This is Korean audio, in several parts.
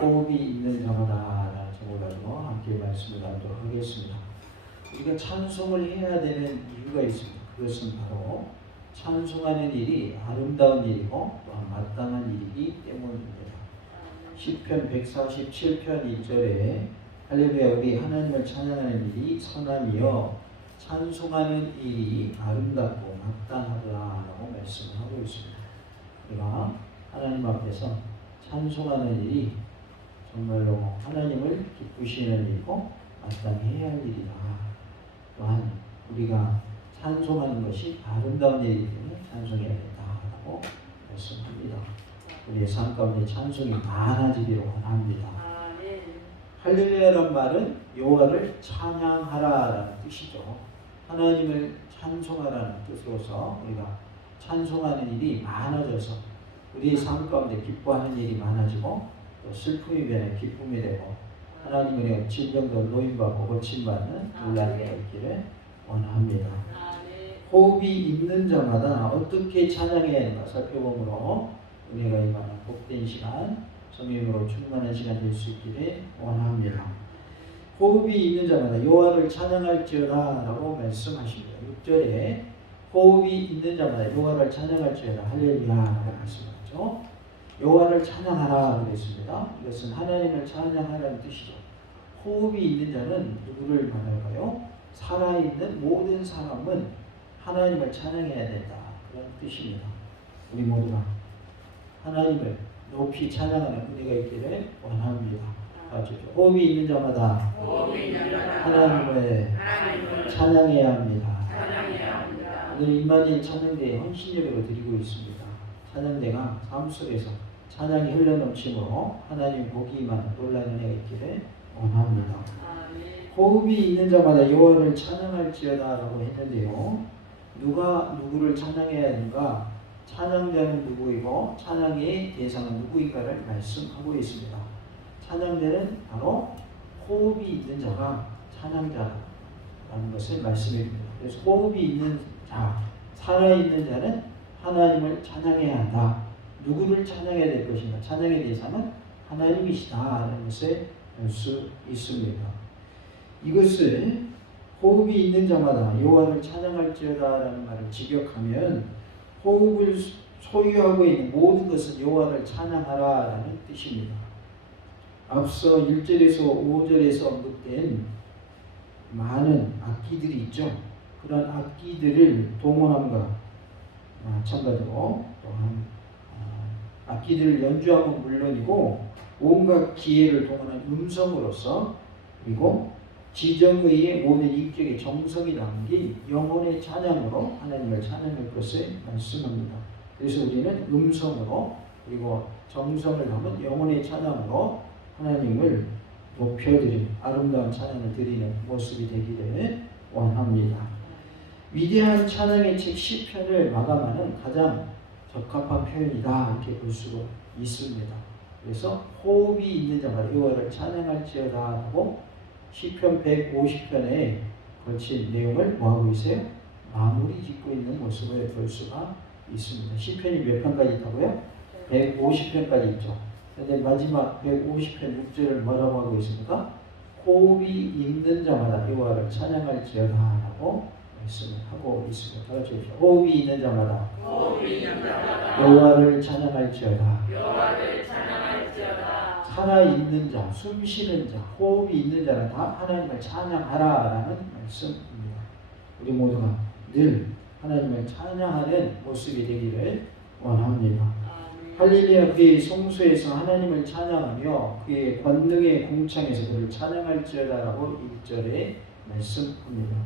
호흡이 있는 자마다 라는 제목을 가지고 함께 말씀을 나누도록 하겠습니다. 우리가 찬송을 해야 되는 이유가 있습니다. 그것은 바로 찬송하는 일이 아름다운 일이고 또한 마땅한 일이기 때문입니다. 시편 147편 1절에 할렐루야 우리 하나님을 찬양하는 일이 선함이여 찬송하는 일이 아름답고 마땅하다라고 말씀을 하고 있습니다. 우리가 하나님 앞에서 찬송하는 일이 정말로 하나님을 기쁘시는 일이고 마땅해야 할 일이다. 또한 우리가 찬송하는 것이 아름다운 일이기 때문에 찬송해야 된다라고 말씀합니다. 우리의 삶 가운데 찬송이 많아지기를 원합니다. 할렐루야라는 말은 여호와를 찬양하라라는 뜻이죠. 하나님을 찬송하라는 뜻으로서 우리가 찬송하는 일이 많아져서 우리의 삶 가운데 기뻐하는 일이 많아지고 또 슬픔이 변해 기쁨이 되고 하나님의 질병도 노인받고 고침받는 놀라기가 있기를 원합니다. 호흡이 있는 자마다 어떻게 찬양해야 하는가 살펴보므로 은혜가 임하는 복된 시간 성령으로 충만한 시간 될 수 있기를 원합니다. 호흡이 있는 자마다 여호와를 찬양할지어다 라고 말씀하십니다. 6절에 호흡이 있는 자마다 여호와를 찬양할지어다 할렐루야 라고 말씀하죠. 여호와를 찬양하라 그랬습니다. 이것은 하나님을 찬양하라는 뜻이죠. 호흡이 있는 자는 누구를 말할까요? 살아있는 모든 사람은 하나님을 찬양해야 된다 그런 뜻입니다. 우리 모두가 하나님을 높이 찬양하는 은혜가 있기를 원합니다. 호흡이 있는 자마다 하나님을 찬양해야 합니다. 오늘 임마누엘 찬양대에 헌신예배로 드리고 있습니다. 찬양대가 삶 속에서 찬양이 흘러넘치므로 하나님 복이 임하는 놀라운 은혜가 있기를 원합니다. 호흡이 있는 자마다 여호와를 찬양할지어다 라고 했는데요. 누가 누구를 찬양해야 하는가? 찬양자는 누구이고 찬양의 대상은 누구인가를 말씀하고 있습니다. 찬양자는 바로 호흡이 있는 자가 찬양자라는 것을 말씀해줍니다. 그래서 호흡이 있는 자, 살아있는 자는 하나님을 찬양해야 한다. 누구를 찬양해야 될 것인가? 찬양의 대상은 하나님이시다 라는 것을 알 수 있습니다. 이것을 호흡이 있는 자마다 여호와를 찬양할지어다 라는 말을 직역하면 호흡을 소유하고 있는 모든 것은 여호와를 찬양하라 라는 뜻입니다. 앞서 1절에서 5절에서 언급된 많은 악기들이 있죠. 그런 악기들을 동원함과 마찬가지로 또한 악기들을 연주함은 물론이고 온갖 기회를 동원한 음성으로서 그리고 지정의의 모든 인격의 정성이 담긴 영혼의 찬양으로 하나님을 찬양할 것을 말씀합니다. 그래서 우리는 음성으로 그리고 정성을 담은 영혼의 찬양으로 하나님을 높여드리는 아름다운 찬양을 드리는 모습이 되기를 원합니다. 위대한 찬양의 책 시편을 마감하는 가장 적합한 표현이다 이렇게 볼 수가 있습니다. 그래서 호흡이 있는 자가 여호와를 찬양할지어다 하고 시편 150편에 걸친 내용을 뭐하고 있어요? 마무리 짓고 있는 모습을 볼 수가 있습니다. 시편이 몇 편까지 있다고요? 150편까지 있죠. 그런데 마지막 150편 6절을 뭐라고 하고 있습니까? 호흡이 있는 자마다 여호와를 찬양할지어다 라고 말씀을 하고 있습니다. 다 같이 해주세요. 호흡이 있는 자마다 여호와를 찬양할지어다. 살아있는 자, 숨쉬는 자, 호흡이 있는 자는 다 하나님을 찬양하라라는 말씀입니다. 우리 모두가 늘 하나님을 찬양하는 모습이 되기를 원합니다. 할렐루야 그의 성소에서 하나님을 찬양하며 그의 권능의 공창에서 그를 찬양할지어다라고 1절에 말씀합니다.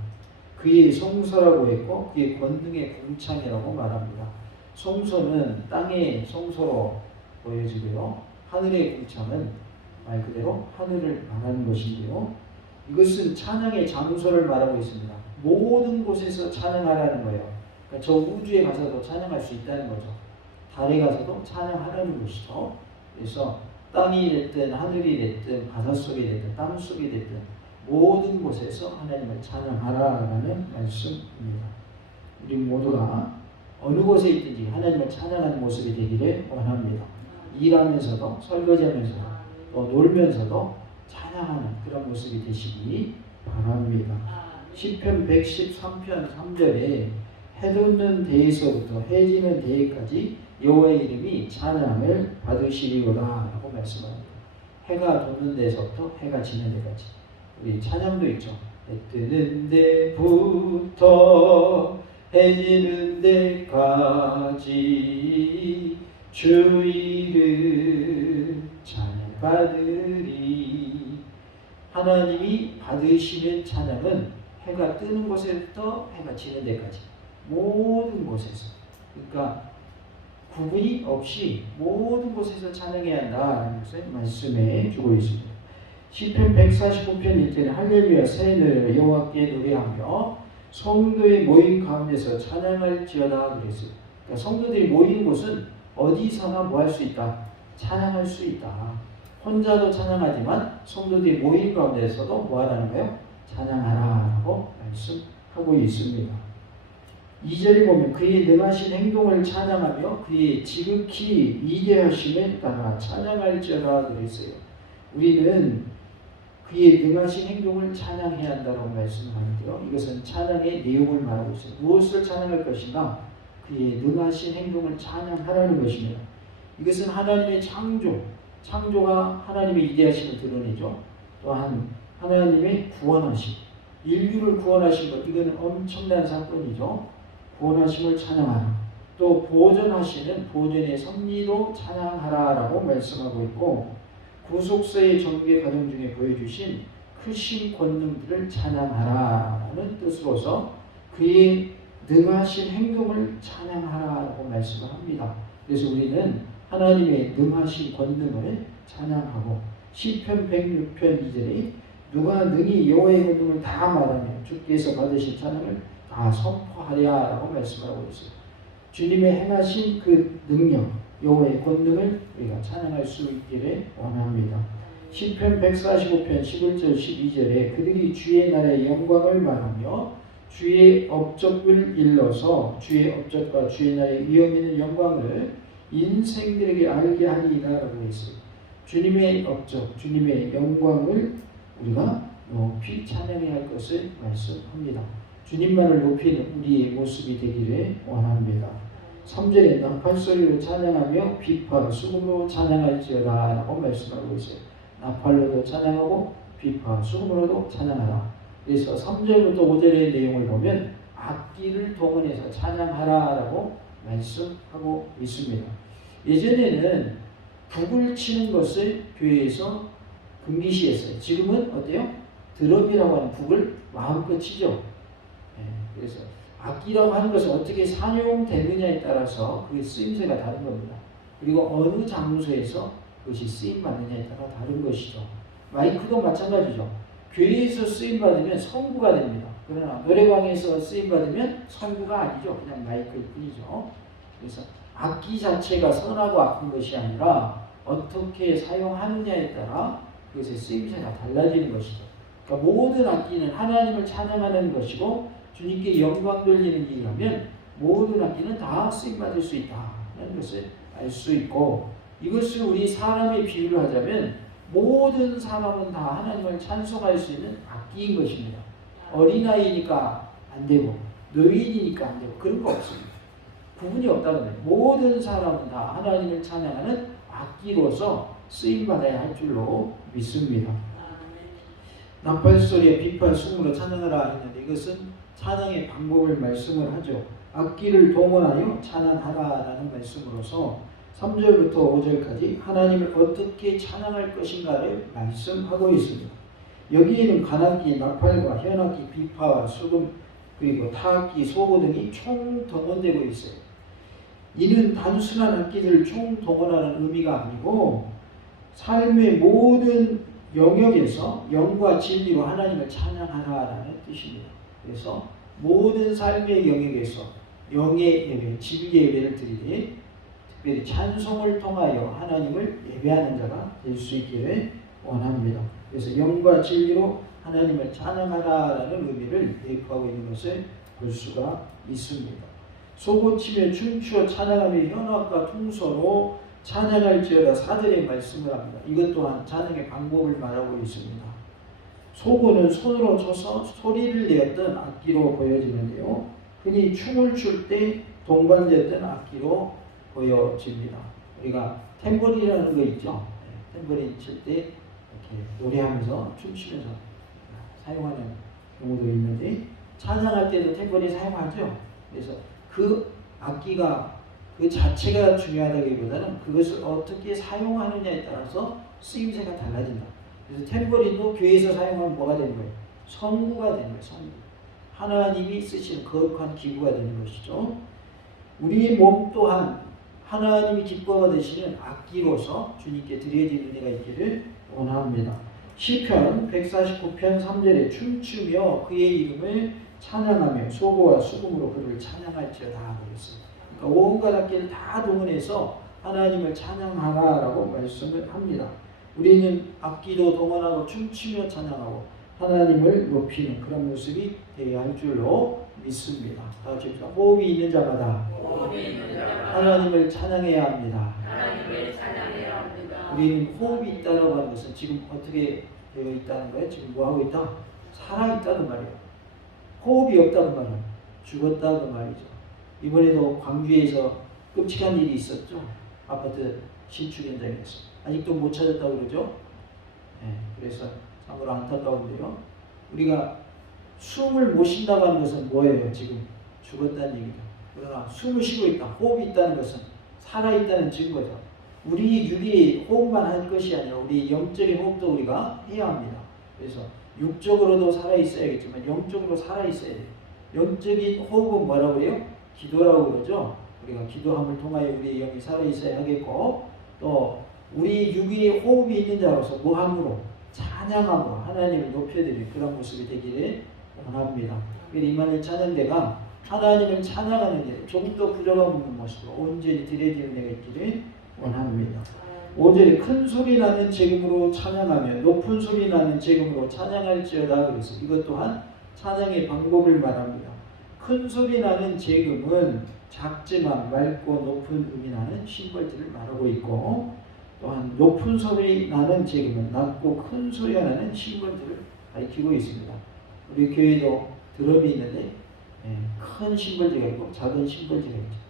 그의 성소라고 했고 그의 권능의 공창이라고 말합니다. 성소는 땅의 성소로 보여지고요. 하늘의 공창은 말 그대로 하늘을 말하는 것인데요. 이것은 찬양의 장소를 말하고 있습니다. 모든 곳에서 찬양하라는 거예요. 그러니까 저 우주에 가서도 찬양할 수 있다는 거죠. 달에 가서도 찬양하라는 것이죠. 그래서 땅이 됐든 하늘이 됐든 바닷속이 됐든 땅속이 됐든 모든 곳에서 하나님을 찬양하라라는 말씀입니다. 우리 모두가 어느 곳에 있든지 하나님을 찬양하는 모습이 되기를 원합니다. 일하면서도 설거지하면서도 또 놀면서도 찬양하는 그런 모습이 되시기 바랍니다. 시편 113편 3절에 해 돋는 데에서부터 해 지는 데에까지 여호와의 이름이 찬양을 받으시리로다 라고 말씀합니다. 해가 돋는 데서부터 해가 지는 데까지. 우리 찬양도 있죠. 해 뜨는 데부터 해 지는 데까지 주 이름 찬양받으리. 하나님이 받으시는 찬양은 해가 뜨는 곳에부터 해가 지는 데까지 모든 곳에서, 그러니까 구분이 없이 모든 곳에서 찬양해야 한다는 것을 말씀해 주고 있습니다. 시편 145편 1절에 할렐루야 새 노래로 여호와께 노래하며 성도의 모임 가운데서 찬양할지어다 그랬어요. 그러니까 성도들이 모이는 곳은 어디서나 뭐 할 수 있다? 찬양할 수 있다. 혼자도 찬양하지만 성도들이 모임 가운데서도 뭐 하라는 거예요? 찬양하라고 말씀하고 있습니다. 2절에 보면 그의 능하신 행동을 찬양하며 그의 지극히 위대하심에 따라 찬양할지어다 그랬어요. 우리는 그의 능하신 행동을 찬양해야 한다고 말씀하는데요. 이것은 찬양의 내용을 말하고 있어요. 무엇을 찬양할 것인가? 그의 능하신 행동을 찬양하라는 것입니다. 이것은 하나님의 창조가 하나님의 위대하심을 드러내죠. 또한 하나님의 구원하심, 인류를 구원하신 것, 이거는 엄청난 사건이죠. 구원하심을 찬양하라. 또 보존하시는 보존의 섭리도 찬양하라라고 말씀하고 있고, 구속사의 전개 과정 중에 보여주신 크신 권능들을 찬양하라라는 뜻으로서 그의 능하신 행동을 찬양하라라고 말씀을 합니다. 그래서 우리는 하나님의 능하신 권능을 찬양하고, 시편 106편 2절에 누가 능히 여호와의 권능을 다 말하며 주께서 받으신 찬양을 다 선포하랴라고 말씀하고 있어요. 주님의 행하신 그 능력, 여호와의 권능을 우리가 찬양할 수 있기를 원합니다. 시편 145편 11절 12절에 그들이 주의 나라의 영광을 말하며 주의 업적을 일러서 주의 업적과 주의 나라의 위엄 있는 영광을 인생들에게 알게 하리이다라고 했어요. 주님의 업적, 주님의 영광을 우리가 높이 찬양해야 할 것을 말씀합니다. 주님만을 높이는 우리의 모습이 되기를 원합니다. 3절에 나팔소리로 찬양하며 비파, 수금으로 찬양할지어다 라고 말씀하고 있어요. 나팔로도 찬양하고 비파, 수금으로도 찬양하라. 그래서 3절부터 5절의 내용을 보면 악기를 동원해서 찬양하라 라고 말씀하고 있습니다. 예전에는 북을 치는 것을 교회에서 금기시했어요. 지금은 어때요? 드럼이라고 하는 북을 마음껏 치죠. 그래서 악기라고 하는 것은 어떻게 사용되느냐에 따라서 그게 쓰임새가 다른 겁니다. 그리고 어느 장소에서 그것이 쓰임받느냐에 따라 다른 것이죠. 마이크도 마찬가지죠. 교회에서 쓰임받으면 성구가 됩니다. 그러나 노래방에서 쓰임받으면 성구가 아니죠. 그냥 마이크일 뿐이죠. 그래서 악기 자체가 선하고 악한 것이 아니라 어떻게 사용하느냐에 따라 그것의 쓰임새가 달라지는 것이죠. 그러니까 모든 악기는 하나님을 찬양하는 것이고 주님께 영광 돌리는 일이라면 모든 악기는 다 쓰임받을 수 있다는 것을 알 수 있고, 이것을 우리 사람의 비유를 하자면 모든 사람은 다 하나님을 찬송할 수 있는 악기인 것입니다. 어린아이니까 안 되고 노인이니까 안 되고 그런 거 없습니다. 구분이 없다는 거예요. 모든 사람은 다 하나님을 찬양하는 악기로서 쓰임받아야 할 줄로 믿습니다. 나팔소리에 비파, 수금으로 찬양하라 했는데 이것은 찬양의 방법을 말씀을 하죠. 악기를 동원하여 찬양하라라는 말씀으로서 3절부터 5절까지 하나님을 어떻게 찬양할 것인가를 말씀하고 있습니다. 여기에는 관악기, 나팔과 현악기, 비파와 수금, 그리고 타악기, 소고 등이 총동원되고 있어요. 이는 단순한 악기들을 총동원하는 의미가 아니고 삶의 모든 영역에서 영과 진리로 하나님을 찬양하라라는 뜻입니다. 그래서 모든 삶의 영역에서 영의 예배, 진리의 예배를 드리되 특별히 찬송을 통하여 하나님을 예배하는 자가 될 수 있기를 원합니다. 그래서 영과 진리로 하나님을 찬양하라라는 의미를 내포하고 있는 것을 볼 수가 있습니다. 소고치며 춤추어 찬양하며 현악과 통소로 찬양할지어다 4절의 말씀을 합니다. 이것 또한 찬양의 방법을 말하고 있습니다. 소고는 손으로 쳐서 소리를 내었던 악기로 보여지는데요. 흔히 춤을 출 때 동반됐던 악기로 보여집니다. 우리가 탬버린이라는 거 있죠. 탬버린 칠 때 이렇게 노래하면서 춤추면서 사용하는 경우도 있는데 찬양할 때도 탬버린 사용하죠. 그래서 그 악기가 그 자체가 중요하다기보다는 그것을 어떻게 사용하느냐에 따라서 쓰임새가 달라진다. 그래서 탬버린도 교회에서 사용하면 뭐가 되는 거예요? 성구가 되는 거예요. 성구. 하나님이 쓰시는 거룩한 기구가 되는 것이죠. 우리의 몸 또한 하나님이 기뻐 받으시는 악기로서 주님께 드려질 은혜가 있기를 원합니다. 시편 149편 3절에 춤추며 그의 이름을 찬양하며 소고와 수금으로 그를 찬양할지어다 그랬습니다. 그러니까 온갖 악기를 다 동원해서 하나님을 찬양하라라고 말씀을 합니다. 우리는 악기도 동원하고 춤추며 찬양하고 하나님을 높이는 그런 모습이 되어야 할 줄로 믿습니다. 다 같이 호흡이 있는 자마다 하나님을 찬양해야 합니다. 우리는 호흡이 있다고 하는 것은 지금 어떻게 되어 있다는 거예요? 지금 뭐 하고 있다? 살아있다는 말이에요. 호흡이 없다는 말은 죽었다는 말이죠. 이번에도 광주에서 끔찍한 일이 있었죠. 아파트 신축 현장에서 아직도 못 찾았다고 그러죠. 그래서 참으로 안타까운데요. 우리가 숨을 못 쉰다고 하는 것은 뭐예요? 지금 죽었다는 얘기죠. 그러나 숨을 쉬고 있다, 호흡이 있다는 것은 살아있다는 증거죠. 우리 육이 호흡만 할 것이 아니라 우리 영적인 호흡도 우리가 해야 합니다. 그래서 육적으로도 살아있어야겠지만 영적으로 살아있어야 돼요. 영적인 호흡은 뭐라고 해요? 기도라고 그러죠. 우리가 기도함을 통하여 우리의 영이 살아있어야 하겠고, 또 우리 육의 호흡이 있는 자로서 무함으로 찬양함으로 하나님을 높여드리는 그런 모습이 되기를 원합니다. 이만희 찬양대가 하나님을 찬양하는 일, 조금 더 부족함 없는 모습으로 온전히 드려지는 데가 있기를 원합니다. 5절에 큰 소리 나는 재금으로 찬양하며 높은 소리 나는 재금으로 찬양할지어다. 그래서 이것 또한 찬양의 방법을 말합니다. 큰 소리 나는 재금은 작지만 맑고 높은 음이 나는 심벌들을 말하고 있고, 또한 높은 소리 나는 재금은 낮고 큰 소리가 나는 심벌들을 가리키고 있습니다. 우리 교회도 드럼이 있는데 큰 심벌지가 있고 작은 심벌지가 있죠.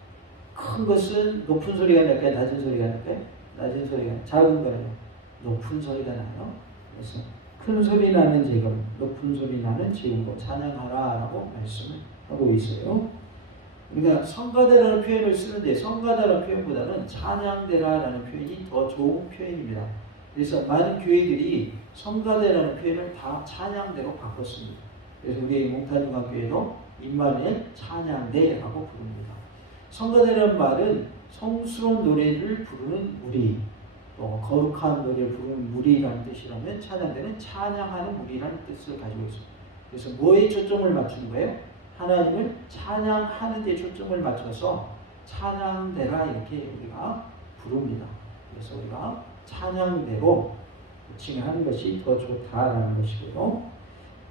큰 것은 높은 소리가 날까요? 낮은 소리가 날까요? 낮은 소리가 나요. 작은 거는 높은 소리가 나요. 그래서 큰 소리 나는 재금, 높은 소리 나는 재금으로 찬양하라라고 말씀을 하고 있어요. 우리가 성가대라는 표현을 쓰는데 성가대라는 표현보다는 찬양대라는 표현이 더 좋은 표현입니다. 그래서 많은 교회들이 성가대라는 표현을 다 찬양대로 바꿨습니다. 그래서 우리 몽타중학교에도 임마누엘 찬양대라고 부릅니다. 성가대라는 말은 성스러운 노래를 부르는 무리, 또 거룩한 노래를 부르는 무리라는 뜻이라면 찬양대는 찬양하는 무리라는 뜻을 가지고 있습니다. 그래서 뭐에 초점을 맞추는 거예요? 하나님을 찬양하는 데 초점을 맞춰서 찬양대라 이렇게 우리가 부릅니다. 그래서 우리가 찬양대로 칭하는 것이 더 좋다라는 것이고요.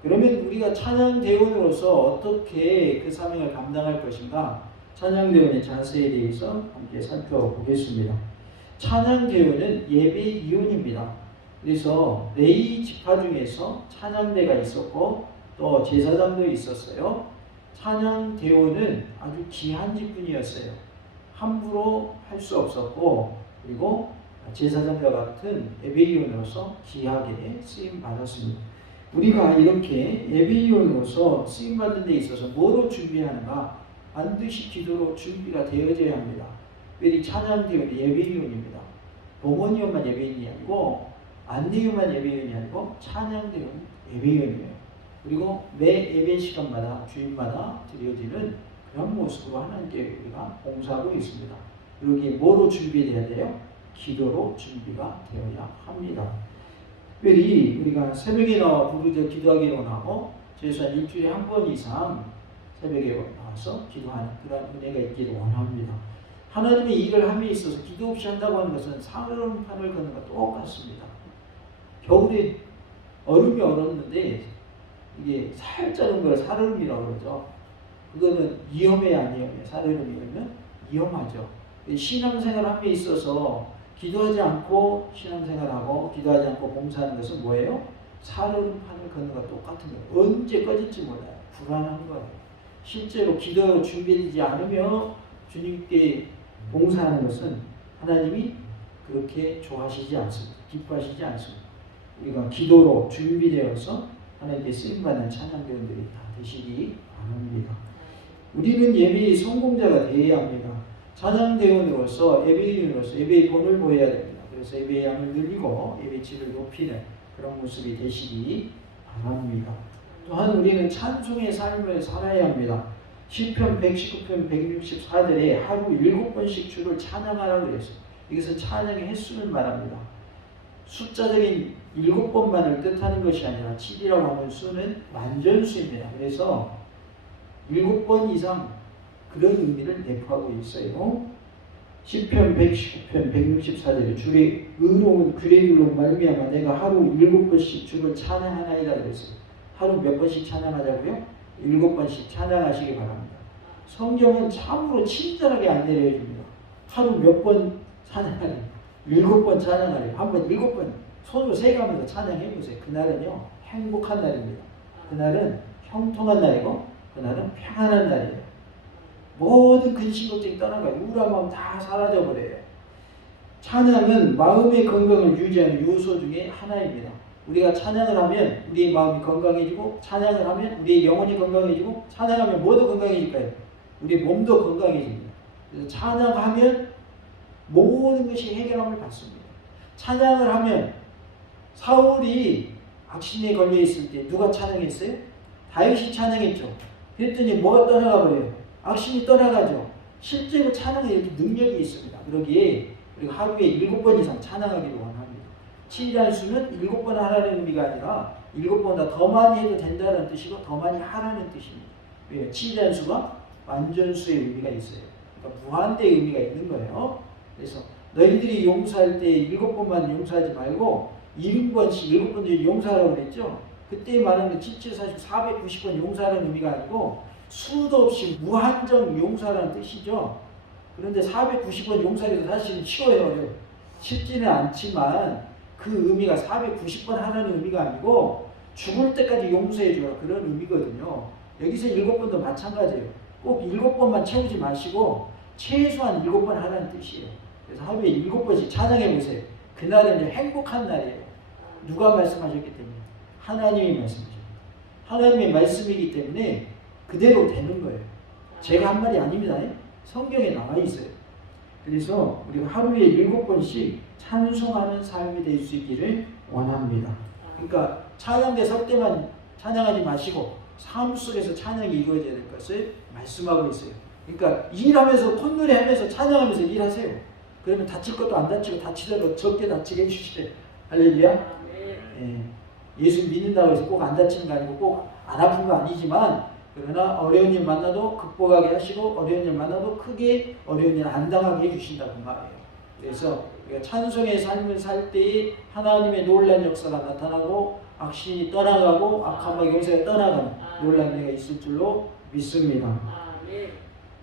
그러면 우리가 찬양대원으로서 어떻게 그 사명을 감당할 것인가? 찬양대원의 자세에 대해서 함께 살펴보겠습니다. 찬양대원은 예배위원입니다. 그래서 레위 지파 중에서 찬양대가 있었고 또 제사장도 있었어요. 찬양대원은 아주 귀한 직분이었어요. 함부로 할 수 없었고, 그리고 제사장과 같은 예배위원으로서 귀하게 쓰임받았습니다. 우리가 이렇게 예배위원으로서 쓰임받는 데 있어서 뭐로 준비하는가? 반드시 기도로 준비가 되어져야 합니다. 이 찬양대원이 예배위원입니다. 봉헌위원만 예배위원이 아니고 안내위원만 예배위원이 아니고 찬양대원 예배위원이에요. 그리고 매 예배 시간마다 주일마다 드려지는 그런 모습으로 하나님께 우리가 봉사하고 있습니다. 여기 뭐로 준비되어야 돼요? 기도로 준비가 되어야 합니다. 특별히 우리가 새벽에 나와 부르짖어 기도하기를 원하고 최소한 일주일에 한 번 이상 새벽에 나와서 기도하는 그런 은혜가 있기를 원합니다. 하나님의 일을 함에 있어서 기도 없이 한다고 하는 것은 사흘판을 걷는 것과 똑같습니다. 겨울에 얼음이 얼었는데 이게 살짝은 걸 살얼음이라고 그러죠. 그거는 위험해 안 위험해? 살얼음이면 위험하죠. 신앙생활함에 있어서 기도하지 않고 신앙생활하고 기도하지 않고 봉사하는 것은 뭐예요? 살얼음판을 걷는 것과 똑같은 거예요. 언제 꺼질지 몰라요. 불안한 거예요. 실제로 기도 준비되지 않으며 주님께 봉사하는 것은 하나님이 그렇게 좋아하시지 않습니다. 기뻐하시지 않습니다. 우리가 기도로 준비되어서 하나님께 쓰임받는 찬양대원들이 다 되시기 바랍니다. 우리는 예배의 성공자가 되어야 합니다. 찬양대원으로서 예배인으로서 예배의 본을 보여야 됩니다. 그래서 예배의 양을 늘리고 예배의 질을 높이는 그런 모습이 되시기 바랍니다. 또한 우리는 찬송의 삶을 살아야 합니다. 시편 119편 164절에 하루 7번씩 주를 찬양하라고 그랬어요. 이것은 찬양의 횟수를 말합니다. 숫자적인 7번만을 뜻하는 것이 아니라 7이라고 하는 수는 만전수입니다. 그래서 7번 이상 그런 의미를 내포하고 있어요. 시편 119편 164절에 주의 의로운 규례들로 말미암아 내가 하루 7번씩 주를 찬양하나이다 그랬어요. 하루 몇 번씩 찬양하자고요? 7번씩 찬양하시기 바랍니다. 성경은 참으로 친절하게 안내를 해줍니다. 하루 몇 번 찬양하래? 7번 찬양하래. 한번 7번 손으로 세가면서 찬양해보세요. 그날은요 행복한 날입니다. 그날은 형통한 날이고 그날은 평안한 날이에요. 모든 근심 걱정이 떠나가요. 우울한 마음 다 사라져버려요. 찬양은 마음의 건강을 유지하는 요소 중에 하나입니다. 우리가 찬양을 하면 우리의 마음이 건강해지고 찬양을 하면 우리의 영혼이 건강해지고 찬양하면 뭐도 건강해질까요? 우리의 몸도 건강해집니다. 그래서 찬양하면 모든 것이 해결함을 받습니다. 찬양을 하면 사울이 악신에 걸려있을 때 누가 찬양했어요? 다윗이 찬양했죠. 그랬더니 뭐가 떠나가 버려요? 악신이 떠나가죠. 실제로 찬양에 이렇게 능력이 있습니다. 그러기에 우리가 하루에 7번 이상 찬양하기를 원합니다. 7이라는 수는 7번 하라는 의미가 아니라 7번보다 더 많이 해도 된다는 뜻이고 더 많이 하라는 뜻입니다. 왜요? 7이라는 수가 완전수의 의미가 있어요. 그러니까 무한대의 의미가 있는 거예요. 그래서 너희들이 용서할 때 7번만 용서하지 말고 70번씩 7번 용서하라고 그랬죠. 그때 말하는 77, 40, 490번 용서하라는 의미가 아니고 수도 없이 무한정 용서하라는 뜻이죠. 그런데 490번 용서하기도 사실은 쉬워요. 쉽지는 않지만 그 의미가 490번 하라는 의미가 아니고 죽을 때까지 용서해 주라 그런 의미거든요. 여기서 7번도 마찬가지예요. 꼭 7번만 채우지 마시고 최소한 7번 하라는 뜻이에요. 그래서 하루에 7번씩 찬양해 보세요. 그날은 행복한 날이에요. 누가 말씀하셨기 때문에? 하나님이 말씀하셨습니다. 하나님의 말씀이기 때문에 그대로 되는 거예요. 제가 한 말이 아닙니다. 성경에 나와 있어요. 그래서 우리가 하루에 7번씩 찬송하는 삶이 될 수 있기를 원합니다. 그러니까 찬양대 설 때만 찬양하지 마시고 삶 속에서 찬양이 이루어져야 될 것을 말씀하고 있어요. 그러니까 일하면서 콧노래 하면서 찬양하면서 일하세요. 그러면 다칠 것도 안 다치고 다치더라도 적게 다치게 해주시대. 할렐루야. 예수 믿는다고 해서 꼭 안 다치는 거 아니고 꼭 안 아픈 거 아니지만 그러나 어려운 일 만나도 극복하게 하시고 어려운 일 만나도 크게 어려운 일 안 당하게 해주신다고 말해요. 그래서 우리가 찬송의 삶을 살 때에 하나님의 놀라운 역사가 나타나고 악신이 떠나가고 악함과 용서가 떠나가는 놀라운 일이 있을 줄로 믿습니다.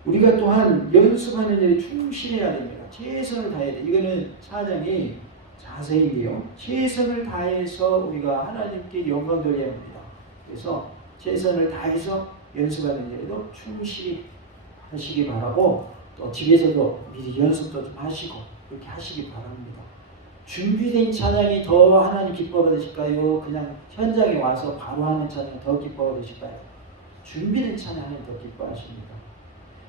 우리가 또한 연습하는 일에 충실해야 됩니다. 최선을 다해야 돼요. 이거는 찬양이 자세인데요. 최선을 다해서 우리가 하나님께 영광 돌려야 합니다. 그래서 최선을 다해서 연습하는 일에도 충실히 하시기 바라고 또 집에서도 미리 연습도 좀 하시고 그렇게 하시기 바랍니다. 준비된 찬양이 더 하나님 기뻐 받으실까요? 그냥 현장에 와서 바로 하는 찬양이 더 기뻐 받으실까요? 준비된 찬양이 더 기뻐하십니다.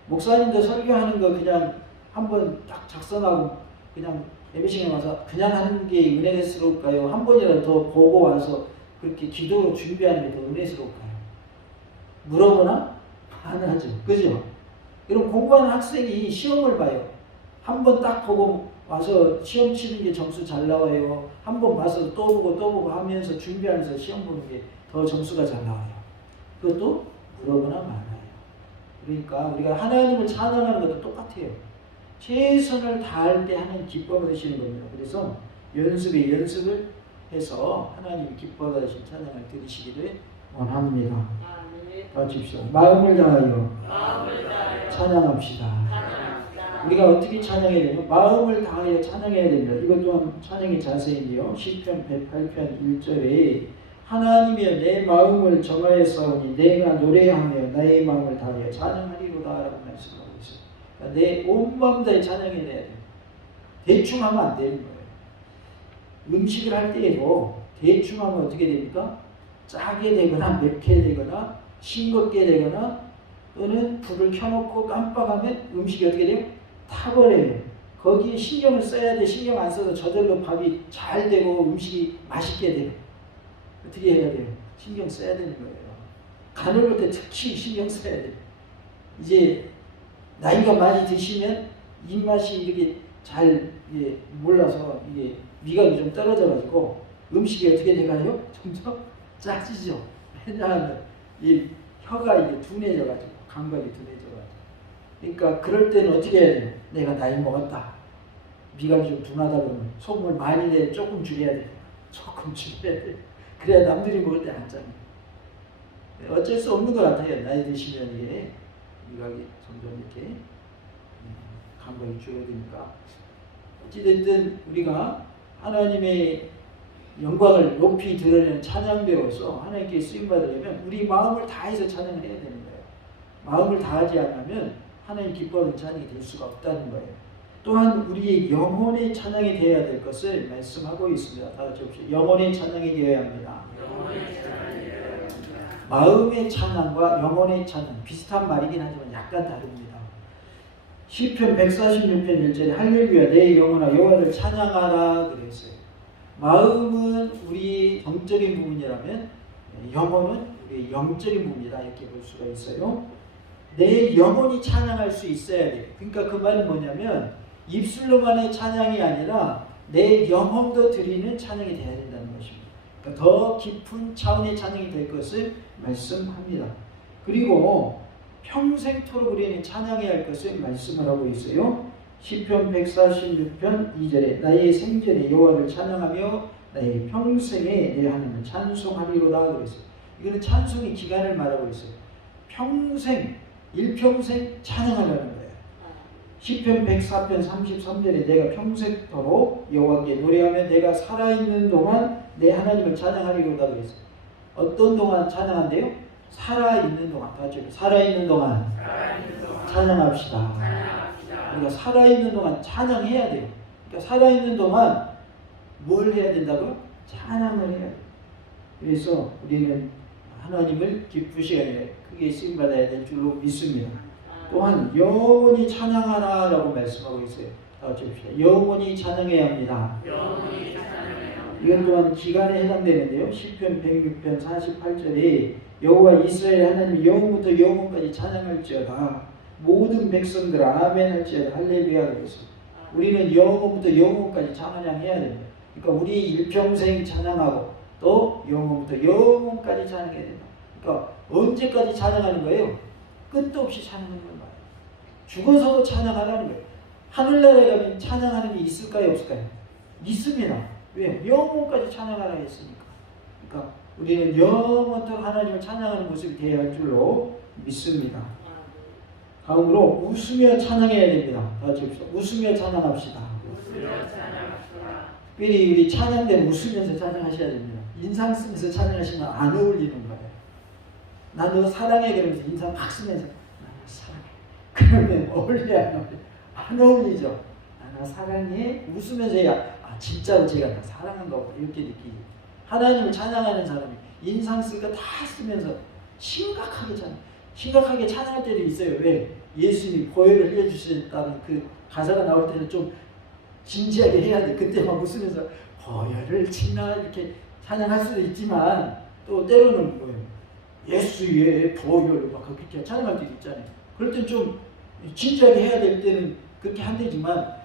목사님도 설교하는 거 그냥 한번 딱 작성하고 그냥 예배 시간에 와서 그냥 하는 게 은혜스러울까요? 한 번이라도 더 보고 와서 그렇게 기도로 준비하는 게 더 은혜스러울까요? 물어보나? 안 하죠. 그죠? 여러분 공부하는 학생이 시험을 봐요. 한 번 딱 보고 와서 시험 치는 게 점수 잘 나와요. 한 번 봐서 또 보고 하면서 준비하면서 시험 보는 게 더 점수가 잘 나와요. 그것도 물어보나 말아요. 그러니까 우리가 하나님을 찬양하는 것도 똑같아요. 최선을 다할 때 하나님 기뻐 받으시는 겁니다. 그래서 연습을 해서 하나님 기뻐 받으신 찬양을 드리시기를 원합니다. 다 주십시오. 마음을 다하여 찬양합시다. 우리가 어떻게 찬양해야 되냐? 마음을 다하여 찬양해야 됩니다. 이것 또한 찬양의 자세인데요. 시편 108편 1절에 하나님이여 내 마음을 정하였사오니 내가 노래하며 나의 마음을 다하여 찬양하리로다 라고 말씀하고 있어요. 그러니까 내 온 마음 다해 찬양해야 돼요. 대충 하면 안 되는 거예요. 음식을 할 때에도 대충 하면 어떻게 됩니까? 짜게 되거나 맵게 되거나 싱겁게 되거나 또는 불을 켜놓고 깜빡하면 음식이 어떻게 돼요? 타버려요. 거기에 신경을 써야 돼. 신경 안 써서 저절로 밥이 잘 되고 음식이 맛있게 돼요. 어떻게 해야 돼요? 신경 써야 되는 거예요. 간을 볼 때 특히 신경 써야 돼요. 이제 나이가 많이 드시면 입맛이 이렇게 잘 몰라서 이게 미각이 좀 떨어져가지고 음식이 어떻게 돼가요? 점점 짜지죠. 왜냐하면 이 혀가 이게 둔해져가지고 감각이 둔해져가지고. 그러니까 그럴 때는 어떻게 해야 돼요? 내가 나이 먹었다. 미각이 좀 둔하다 그러면 소금을 많이 내 조금 줄여야 돼요. 조금 줄여야 돼요. 그래야 남들이 먹을 때 안 짭니다. 어쩔 수 없는 것 같아요. 나이 드시면 이게 미각이 점점 이렇게 감각이 줄어드니까. 어찌됐든 우리가 하나님의 영광을 높이 드러내는 찬양 배워서 하나님께 쓰임받으려면 우리 마음을 다해서 찬양을 해야 되는 거예요. 마음을 다하지 않으면 하나님 기뻐하는 찬양이 될 수가 없다는 거예요. 또한 우리의 영혼의 찬양이 되어야 될 것을 말씀하고 있습니다. 다 같이 봅시다. 영혼의 찬양이 되어야 합니다. 마음의 찬양과 영혼의 찬양 비슷한 말이긴 하지만 약간 다릅니다. 시편 146편 1절에 할렐루야 내 영혼아 여호와를 찬양하라 그랬어요. 마음은 우리 정적인 부분이라면 영혼은 우리 영적인 부분이다 이렇게 볼 수가 있어요. 내 영혼이 찬양할 수 있어야 돼요. 그러니까 그 말은 뭐냐면 입술로만의 찬양이 아니라 내 영혼도 드리는 찬양이 되어야 된다는 것입니다. 그러니까 더 깊은 차원의 찬양이 될 것을 말씀합니다. 그리고 평생토록 우리는 찬양해야 할 것을 말씀을 하고 있어요. 시편 146편 2절에 나의 생전에 여호와를 찬양하며 나의 평생에 내 하나님을 찬송하리로다 그랬어요. 이거는 찬송의 기간을 말하고 있어요. 평생, 일평생 찬양하려는 거예요. 시편 104편 33절에 내가 평생토록 여호와께 노래하며 내가 살아있는 동안 내 하나님을 찬양하리로다 그랬어요. 어떤 동안 찬양한대요? 살아있는 동안. 다시 살아있는 동안 찬양합시다. 우리가 살아있는 동안 찬양해야 돼요. 그러니까 살아있는 동안 뭘 해야 된다고요? 찬양을 해야 돼요. 그래서 우리는 하나님을 기쁘시게 크게 쓰임받아야 될 줄로 믿습니다. 또한 영원히 찬양하라 라고 말씀하고 있어요. 다 같이 봅시다. 영원히 찬양해야 합니다. 이건 또한 기간에 해당되는데요. 시편 106편 48절에 여호와 이스라엘 하나님 영원부터 영원까지 찬양할지어다. 모든 백성들 아멘 할지어다. 할렐루야 그래서 우리는 영원부터 영원까지 찬양해야 됩니다. 그러니까 우리 일평생 찬양하고 또 영원부터 영원까지 찬양해야 된다. 그러니까 언제까지 찬양하는 거예요? 끝도 없이 찬양하는 거예요. 죽어서도 찬양하라는 거예요. 하늘나라에 가면 찬양하는 게 있을까요? 없을까요? 있습니다. 왜? 영원까지 찬양하라 했으니까. 그러니까 우리는 영원토록 하나님을 찬양하는 모습이 되어야 할 줄로 믿습니다. 다음으로 웃으며 찬양해야 됩니다. 다 같이 봅시다. 웃으며 찬양합시다. 특별히 우리 찬양 때는 웃으면서 찬양하셔야 됩니다. 인상 쓰면서 찬양하시면 안 어울리는 거예요. 나 너 사랑해 그러면서 인상 팍 쓰면서 나 사랑해 그러면 어울려 안 어울리죠. 나 사랑해 웃으면서 해야 진짜로 제가 다 사랑한가 보다 이렇게 느끼지. 하나님을 찬양하는 사람이 인상 쓸 거 다 쓰면서 심각하게 찬양할 때도 있어요. 왜? 예수님이 보혈을 흘려주셨다는 그 가사가 나올 때는 좀 진지하게 해야 돼. 그때 막 웃으면서 보혈을 치나 이렇게 찬양할 수도 있지만 또 때로는 뭐예요? 예수의 보혈을 막 그렇게 찬양할 때도 있잖아요. 그럴 땐 좀 진지하게 해야 될 때는 그렇게 한대지만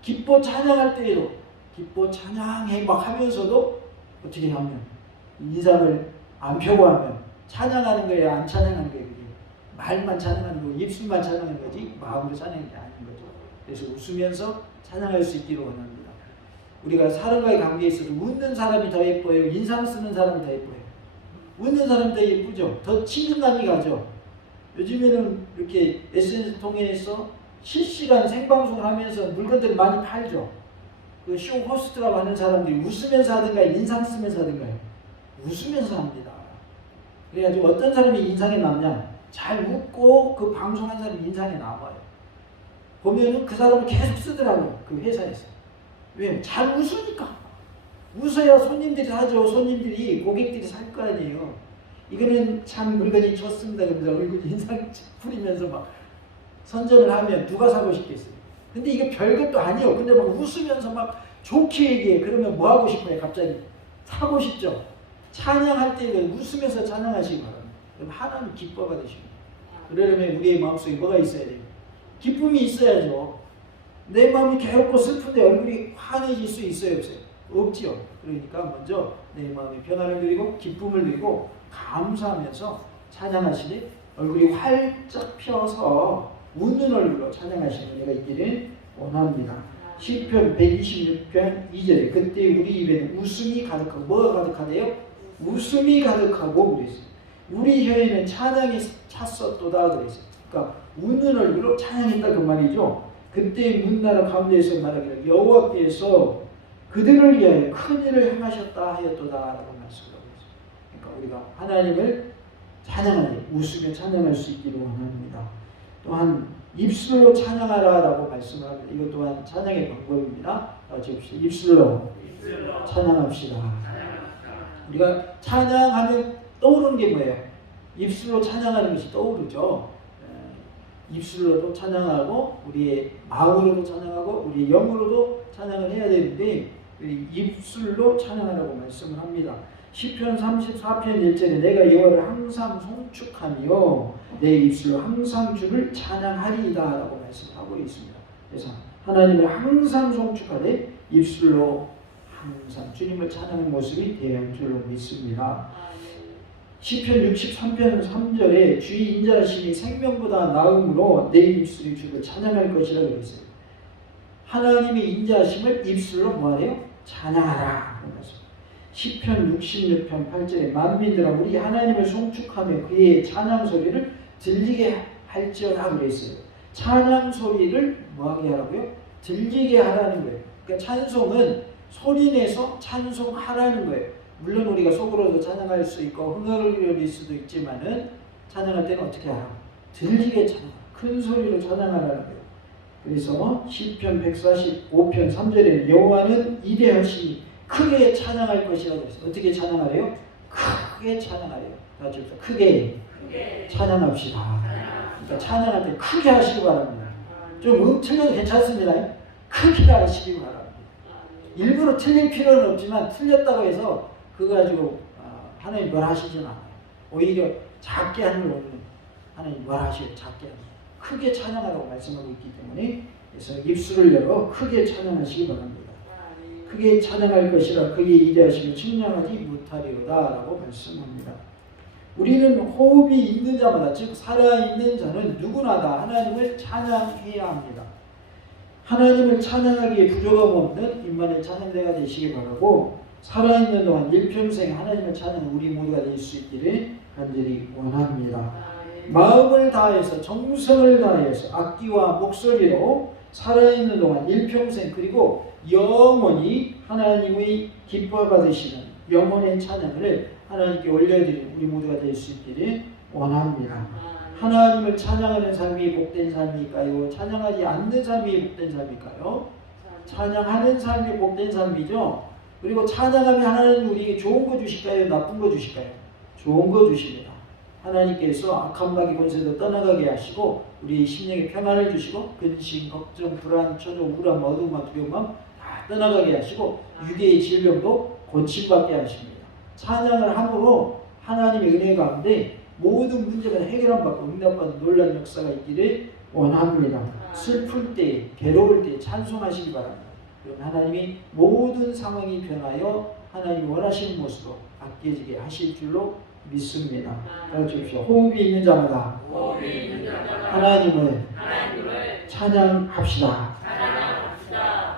기뻐 찬양할 때에도 기뻐 찬양해 막 하면서도 어떻게 하면 인상을 안 펴고 하면 찬양하는 거예요? 안 찬양하는 거예요? 말만 찬양하는 거고 입술만 찬양하는 거지 마음으로 찬양하는 게 아닌 거죠. 그래서 웃으면서 찬양할 수 있기를 원합니다. 우리가 사람과의 관계에 있어서 웃는 사람이 더 예뻐요? 인상 쓰는 사람이 더 예뻐요? 웃는 사람이 더 예쁘죠? 더 친근감이 가죠? 요즘에는 이렇게 SNS 통해서 실시간 생방송을 하면서 물건들을 많이 팔죠. 그 쇼 호스트라고 하는 사람들이 웃으면서 하든가 인상 쓰면서 하든가요? 웃으면서 합니다. 그래가지고 어떤 사람이 인상에 남냐? 잘 웃고 그 방송한 사람이 인상에 남아요. 보면은 그 사람을 계속 쓰더라고요. 그 회사에서. 왜? 잘 웃으니까. 웃어야 손님들이 사죠. 손님들이, 고객들이 살 거 아니에요. 이거는 참 물건이 좋습니다. 그러면서 얼굴 인상 풀이면서 막 선전을 하면 누가 사고 싶겠어요. 근데 이게 별것도 아니에요. 근데 막 웃으면서 막 좋게 얘기해. 그러면 뭐 하고 싶어요? 갑자기 사고 싶죠. 찬양할 때 웃으면서 찬양하시기 바랍니다. 그럼 하나님 기뻐 받으십니다. 그러려면 우리의 마음속에 뭐가 있어야 돼요? 기쁨이 있어야죠. 내 마음이 괴롭고 슬픈데 얼굴이 환해질 수 있어요, 없어요? 없지요. 그러니까 먼저 내 마음의 변화를 누리고 기쁨을 누리고 감사하면서 찬양하시니 얼굴이 활짝 펴서 웃는 얼굴로 찬양하시는 은혜가 있기를 원합니다. 시편 126편 2절에 그때 우리 입에는 웃음이 가득하고 뭐가 가득하대요? 웃음이 가득하고 그랬어요. 우리 혀에는 찬양이 찼었도다 그랬어요. 그러니까 웃는 얼굴로 찬양했다 그 말이죠. 그때 문나라 가운데에서 말하기를 여호와께서 그들을 위하여 큰 일을 행하셨다 하였도다 라고 말씀을 하고 있습니다. 그러니까 우리가 하나님을 찬양하니 웃으며 찬양할 수 있기를 원합니다. 또한 입술로 찬양하라 라고 말씀을 합니다. 이것 또한 찬양의 방법입니다. 입술로 찬양합시다. 우리가 찬양하면 떠오르는 게 뭐예요? 입술로 찬양하는 것이 떠오르죠. 입술로도 찬양하고 우리의 마음으로도 찬양하고 우리의 영으로도 찬양을 해야 되는데 입술로 찬양하라고 말씀을 합니다. 시편 34편 1절에 내가 여호와를 항상 송축하며 내 입술로 항상 주를 찬양하리이다 라고 말씀하고 있습니다. 그래서 하나님을 항상 송축하되 입술로 항상 주님을 찬양하는 모습이 되어야 할 줄로 믿습니다. 시편 63편 3절에 주의 인자하심이 생명보다 나음으로 내 입술이 주를 찬양할 것이라고 그랬어요. 하나님의 인자하심을 입술로 뭐하래요? 찬양하라. 시편 66편 8절에 만민들아 우리 하나님을 송축하며 그의 찬양 소리를 들리게 할지어다 그랬어요. 찬양 소리를 뭐하게 하라고요? 들리게 하라는 거예요. 그러니까 찬송은 소리내서 찬송하라는 거예요. 물론 우리가 속으로도 찬양할 수 있고 흥얼거릴 수도 있지만은 찬양할 때는 어떻게 하라? 들리게 찬양, 큰 소리로 찬양하라는 거예요. 그래서 시편 145편 3절에 여호와는 이대하시니 크게 찬양할 것이라고 했어요. 어떻게 찬양하래요? 크게 찬양하래요. 다시 합시다. 크게 찬양합시다. 그러니까 찬양할 때 크게 하시기 바랍니다. 좀 틀려도 괜찮습니다. 크게 하시기 바랍니다. 일부러 틀릴 필요는 없지만 틀렸다고 해서 그거 가지고 하나님 뭘 하시지는 않아요. 오히려 작게 하는 걸 하나님 뭘 하시요? 작게 하세요. 크게 찬양하라고 말씀하고 있기 때문에 그래서 입술을 열어 크게 찬양하시기 바랍니다. 크게 찬양할 것이라 그의 이대하심을 측량하지 못하리로다 라고 말씀합니다. 우리는 호흡이 있는 자마다 즉 살아있는 자는 누구나 다 하나님을 찬양해야 합니다. 하나님을 찬양하기에 부족함 없는 임마누엘 찬양대가 되시기 바라고 살아있는 동안 일평생 하나님을 찬양하는 우리 모두가 될 수 있기를 간절히 원합니다. 마음을 다해서 정성을 다해서 악기와 목소리로 살아있는 동안 일평생 그리고 영원히 하나님의 기뻐 받으시는 영원의 찬양을 하나님께 올려드리는 우리 모두가 될 수 있기를 원합니다. 하나님을 찬양하는 삶이 복된 삶일까요? 찬양하지 않는 삶이 복된 삶일까요? 찬양하는 삶이 복된 삶이죠. 그리고 찬양하면 하나님 우리에게 좋은 거 주실까요? 나쁜 거 주실까요? 좋은 거 주십니다. 하나님께서 악한 마귀 권세도 떠나가게 하시고 우리의 심령에 평안을 주시고 근심, 걱정, 불안, 초조, 우울함, 어두움과 두려움만 다 떠나가게 하시고 육의 질병도 고침받게 하십니다. 찬양을 함으로 하나님의 은혜 가운데 모든 문제가 해결받고 응답받는 놀라운 역사가 있기를 원합니다. 슬플 때, 괴로울 때 찬송하시기 바랍니다. 그럼 하나님이 모든 상황이 변하여 하나님이 원하시는 모습으로 바뀌어지게 하실 줄로 믿습니다. 따라주십시오. 호흡이 있는 자마다 하나님을 찬양합시다.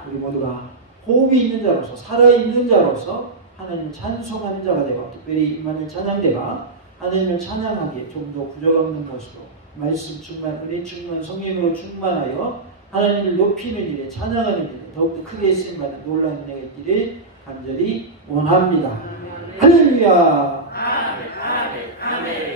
우리 모두가 호흡이 있는 자로서 살아있는 자로서 하나님을 찬송하는 자가 되고 특별히 임마누엘 찬양대가 하나님을 찬양하기에 좀 더 부족없는 모습으로 말씀 충만, 은혜 충만, 성령으로 충만하여 하나님을 높이는 일에, 찬양하는 일에 더욱더 크게 쓰임받는 놀라운 은혜가 있기를 간절히 원합니다. 할렐루야. 아멘. 아멘. 아멘.